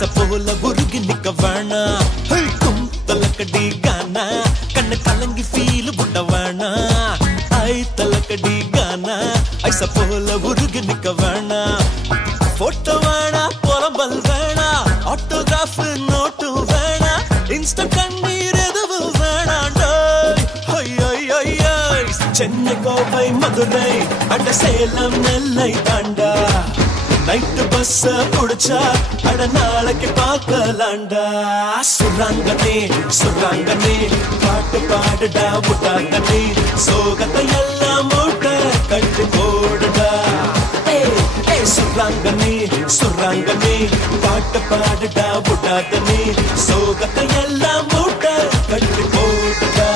ஐச போல உருகி நிக்க வேணா கும் தலக்கடி கானா கண்ணு கலங்கி ஃபீல் புட்ட வேணா ஐ தலக்கடி கானா ஐச போல உருகி நிக்க வேணா போட்டோ வேணா புலம்பல் வேணா ஆட்டோகிராஃப் நோட்டு வேணா இன்ஸ்டன்ட் கண்ணீர் எதுவும் வேணாண்டோ சென்னை கோவை மதுரை அட சேலம் நெல்லை தாண்டா நைட்டு பஸ் புடிச்சா அட நாளைக்கு பார்க்கலாண்டா சுராங்கனே சுராங்கனே பாட்டு பாடுடா புட்டாங்கனே சோகத்தை எல்லாம் மூட்டை கட்டு போடுடா சுராங்கனே சுராங்கனே பாட்டு பாடுடா புட்டாங்கனே சோகத்தை எல்லாம் மூட்டை கட்டு போடுடா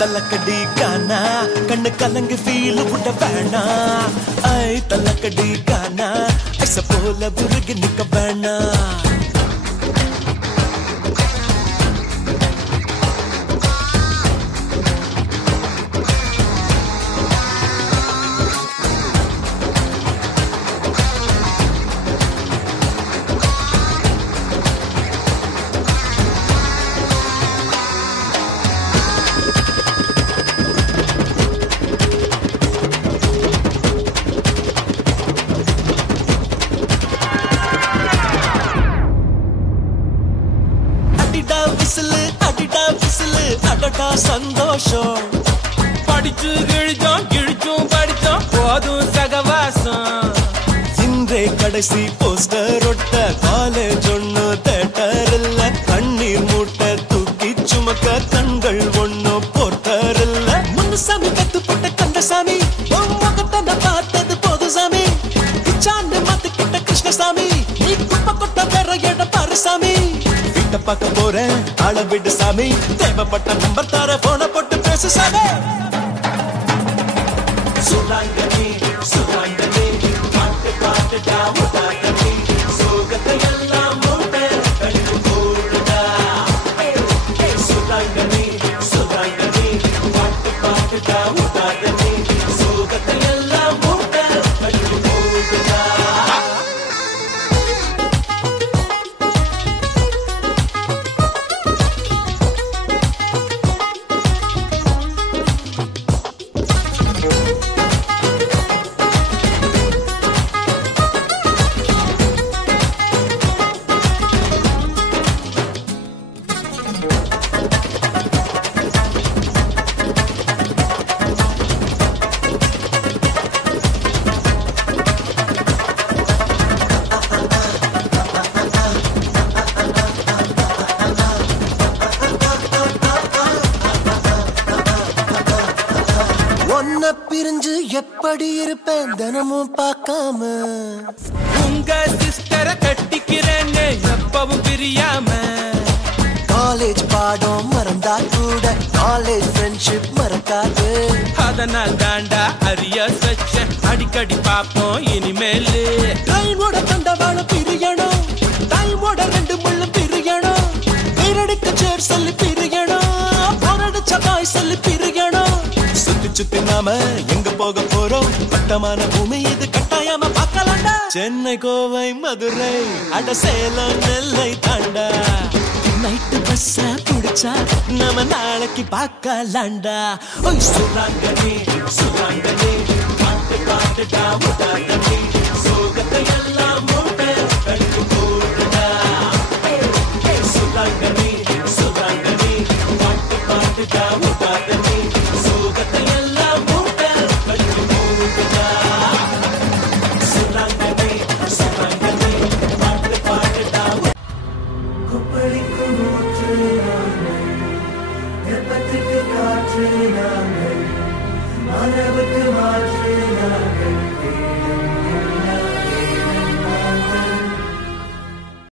தலக்கடி கானா கண்ணு கலங்கு ஃபீல் புட்ட வேணா ஐ தலக்கடி கானா ஐச போல உருகி நிக்க வேணா அடடா சந்தோஷம் படிச்சு கிழிச்சோம் படிச்சோம் போதும் சகவாசம் இன்றே கடைசி போஸ்டர் ஒட்ட காலேஜ் ஒண்ணு தேட்டர் இல்ல கண்ணீர் மூட்டை தூக்கி சுமக்க கண்கள் ஒண்ணு போர்ட்டர் இல்ல முன்னுசாமி கத்துப்பட்ட கந்தசாமி முகத்தை பார்த்தது போது சாமி இச்சாண்டு மாத்துக்கிட்ட கிருஷ்ணசாமி நீ குப்பை கொட்ட வேற இடம் பாரு சாமி வீட்டை பார்க்க போறேன் ஆள விடு சாமி தேவைப்பட்ட நம்பர் தார போன போட்டு பேசு சாமி சுராங்கனே சுராங்கனே பாட்டு பாட்டுடா உதாரணே சோகத்தை எல்லாம் மூட்டை கட்டு போடுடா சுராங்கனே சுராங்கனே பாட்டு பாட்டுடா உதாரணே சோகத்தை எல்லாம் மூட்டை கட்டு போடுடா ஒன்ன பிரிஞ்சு எப்படி இருப்பேன் தினமும் பார்க்காம உங்க சிஸ்டரை கட்டிக்கிறேன்னு எப்பவும் பிரியாம காலேஜ் பாடம் மறந்தா கூட காலேஜ் ஃப்ரெண்ட்ஷிப் மறக்காது அதனால் தாண்டா அரியர்ஸ் வச்ச அடிக்கடி பாப்போம் இனிமேலு டைமோட தண்டவாள பிரியணும் டைமோட ரெண்டு முள்ளும் பிரியணும் பேரடிக்க சேர் சொல்லி பிரியணும் போரடிச்ச பாய் சொல்லி பிரியணும் சுத்தி சுத்தி நாம எங்க போக போறோம் வட்டமான பூமி இது கட்டாயமா பார்க்கலாண்டா சென்னை கோவை மதுரை அட சேலம் நெல்லை தாண்டா நைட்டு பஸ் புடிச்சா நாம நாளைக்கு பார்க்கலாண்டா ஓய் சுராங்கனே சுராங்கனே பாட்டு பாட்டுடா உதாரணே சோகத்தை எல்லாம் மூட்டை கட்டு போடுடா சுராங்கனே சுராங்கனே பாட்டு பாட்டுடா உதாரணே சோகத்தை எல்லாம் மூட்டை கட்டு போடுடா சுராங்கனே சுராங்கனே பாட்டு பாட்டுடா குப்பளிக்கும் மூச்சு நாங்கள் வெப்பத்துக்கு காற்று நாங்கள் மரபுக்கு மாற்று நாங்கள்